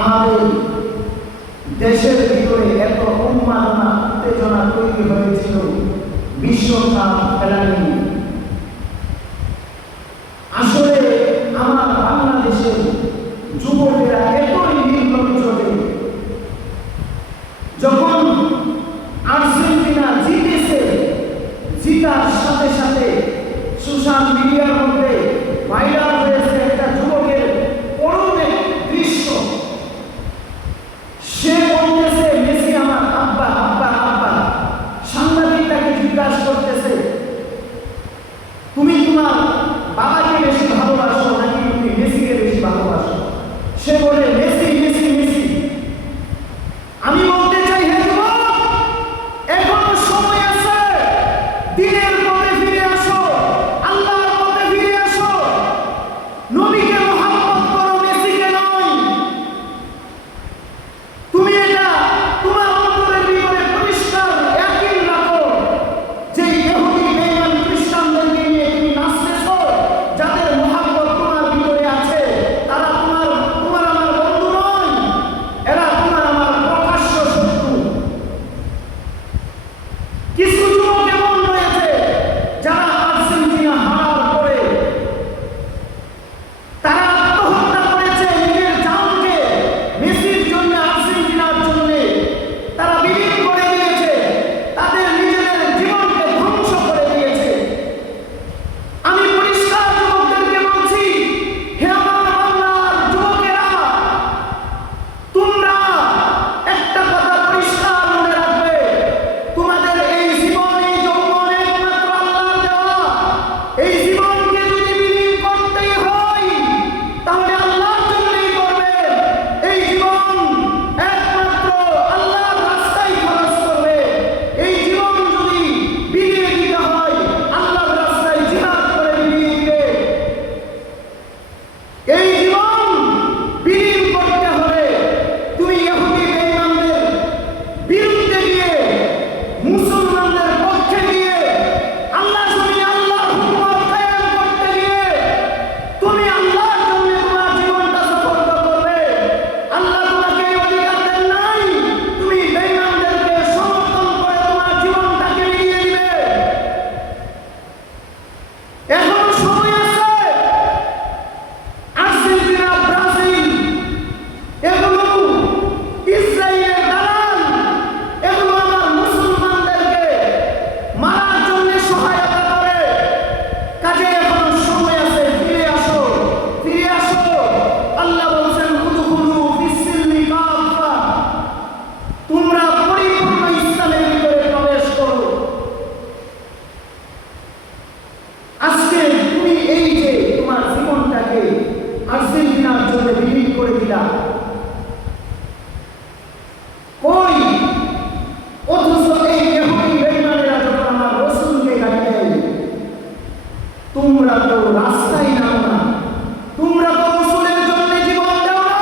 আমাদের দেশের ভিতরে এত উন্মাদনা উত্তেজনা তৈরি হয়েছিল বিশ্বকাপ খেলা নিয়ে। আসলে আমার বাংলাদেশের যুবকেরা এতই নির্লজ্জ, যখন আর্জেন্টিনা জিতেছে, জিতার সাথে সাথে সোশ্যাল মিডিয়ার মধ্যে ভাইরাল হয়েছে একটা যুবকের পরনের দৃশ্য। সে বলতেছে মেসি আমার আব্বা, আব্বা, আব্বা। সাংবাদিক তাকে জিজ্ঞাসা করতেছে, তুমি তোমার বাবাকে বেশি ভালোবাসো নাকি তুমি মেসিকে বেশি ভালোবাসো? সে বলে মেসি, মেসি, মেসি। আমি বলতে চাই, হে যুবক, এখনো সময় আছে, দিনের পথে ফিরে আসো, আল্লাহর পথে ফিরে আসো, নবীকে মুহাম্মদ করো, মেসিকে নয়। তুমি এটা তোমার অন্তরের ভিতরে পরিষ্কার ইয়াকিন রাখো যে ইহুদি বেঈমান খ্রিস্টানদেরকে নিয়ে তুমি নাচতেছো, যাদের মুহাম্মদ তোমার ভিতরে আছে, তারা তোমার আমার বন্ধু নয়, এরা তোমার আমার প্রকাশ্য শত্রু। কিছু যুবক এমন রয়েছে যারা আর্জেন্টিনা হারার পরে তারা আত্মহত্যা করেছে, নিজের জানকে মেসির জন্য, আর্জেন্টিনার জন্য তারা বিলীন করে দিয়েছে, তাদের নিজেদের জীবনকে ধ্বংস করে দিয়েছে। আমি পরিষ্কার যুবকদেরকে বলছি, হে আমার বাংলার যুবকেরা, তোমরা একটা কথা পরিষ্কার মনে রাখবে, তোমাদের এই জীবন, এই যৌবন একমাত্র আল্লাহর দেওয়া। এই জীবনকে যদি বিলীন করতেই হয় তাহলে আল্লাহর জন্যই করবে। এই জীবন একমাত্র আল্লাহর রাস্তায় খরচ করবে। এই জীবন যদি বিলিয়ে দিতে হয় আল্লাহর রাস্তায় জিহাদ করে বিলিয়ে দিবে। এই জীবন বিলীন করতে হলে তুমি ইহুদি বেঈমানদের বিরুদ্ধে গিয়ে, মুসলমানদের পক্ষে গিয়ে, আল্লাহ জমিনে আল্লাহর হুকুমত কায়েম করতে গিয়ে তুমি আল্লাহর জন্য তোমার জীবনটা সফল করবে। আল্লাহ তোমাকে এই অধিকার দেন নাই তুমি বেঈমানদেরকে সমর্থন করে তোমার জীবনটাকে বিলিয়ে দিবে। এখনো সময় আছে। আর্জেন্টিনা, ব্রাজিল, এগুলো ইসরায়েলের দালাল, এগুলো আমার মুসলমানদেরকে মারার জন্য সহায়তা করে। কাজে এখনো সময় আছে, ফিরে আসো, ফিরে আসো। আল্লাহ বলছেন, উদখুলু ফিস-সিলমি কাফা, তোমরা পরিপূর্ণ ইসলামের ভিতরে প্রবেশ করো। আজকে তুমি এই যে তোমার জীবনটাকে আর্জেন্টিনার জন্য বিলীন করে দিলা, কই? অথচ এই ইহুদি বেঈমানেরা যখন আমার রাসূলকে গালি দেয়, তোমরা তো রাস্তায় নাও না, তোমরা তো রাসূলের জন্য জীবন দাও না।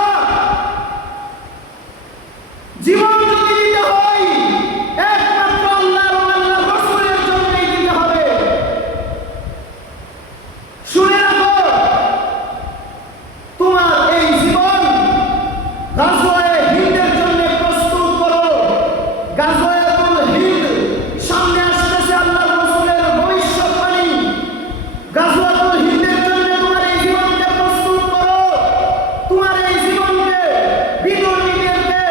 জীবন যদি দিতে হয় একমাত্র আল্লাহর ও আল্লাহর রাসূলের জন্যই দিতে হবে। শুনে রাখো, তোমার এই জীবন গাজওয়ায়ে হিন্দের জন্য প্রস্তুত করো। গাজওয়াতুল হিন্দ সামনে আসতেছে, আল্লাহর রাসূলের ভবিষ্যৎবাণী। গাজওয়াতুল হিন্দের জন্য তোমার এই জীবনকে প্রস্তুত করো। তোমার এই জীবনকে বিদর্মীদেরকে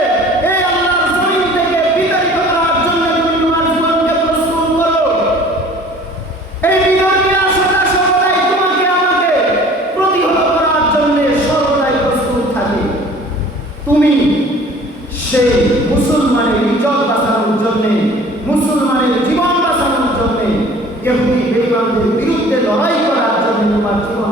এই আল্লাহর জমিন থেকে বিতাড়িত করার জন্য তুমি তোমার জীবনকে প্রস্তুত করো। এই বিদর্মীরা সর্বদাই তোমাকে আমাকে প্রতিহত করার জন্য সর্বদাই প্রস্তুত থাকে। তুমি সেই মুসলমানের ইজ্জত বাঁচানোর জন্য, মুসলমানের জীবন বাঁচানোর জন্য, ইহুদি বেঈমানদের বিরুদ্ধে লড়াই করার জন্য তোমার জীবন